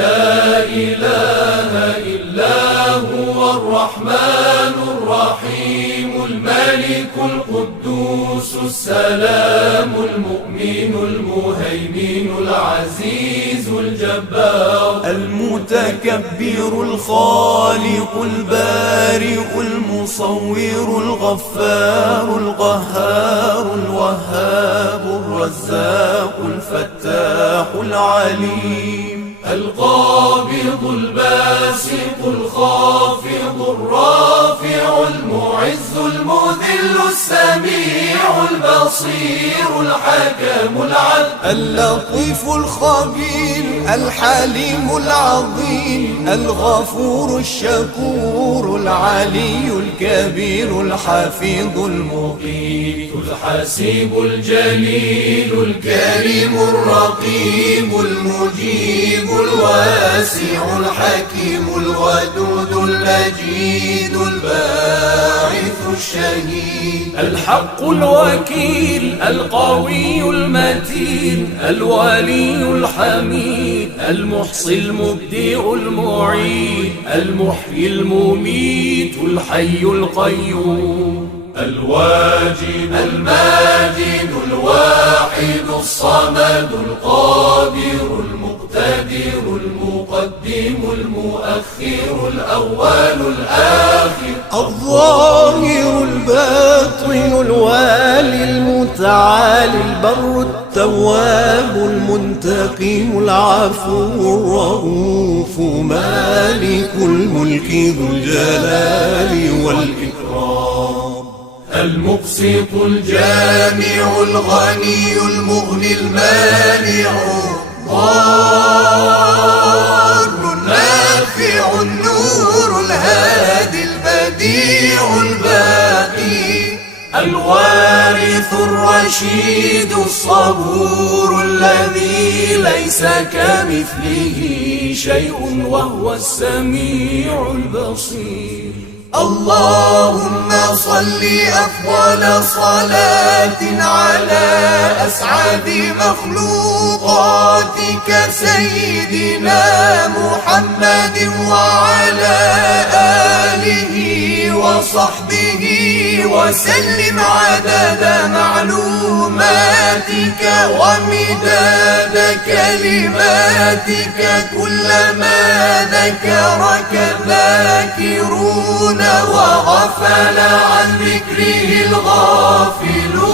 لا إله إلا هو الرحمن الرحيم الملك القدوس السلام المؤمن المهيمن العزيز الجبار المتكبر الخالق البارئ المصور الغفار القهار الوهاب الرزاق الفتاح العليم القابض الباسط الخافض الرافع المعز المذل السميع البصير الحكم العدل اللطيف الخبير الحليم العظيم الغفور الشكور العلي الكبير الحفيظ المقيت الحسيب الجليل الكريم الرقيب المجيب الواسع الحكيم الودود المجيد الباعث الشهيد الحق الوكيل القوي المتين الولي الحميد المحصي المبدئ المعيد المحيي المميت الحي القيوم الواجد الماجد الواحد الصمد القادر المقتدر المقدم المؤخر الأول الآخر الظاهر الباطن الوالي المتعالي البر التواب المنتقم العفو الرؤوف مالك الملك ذو الجلال والإكرام المقسط الجامع الغني المغني المانع الضار النافع النور الهادي البديع الباقي الوارث الرشيد الصبور الذي ليس كمثله شيء وهو السميع البصير اللهم صل أفضل صلاة على أسعد مخلوقاتك سيدنا محمد وعلى آله وصحبه وسلم عدد معلوماتك ومداد كلماتك كلما ذكرك الذاكرون وغفل عن ذكره الغافلون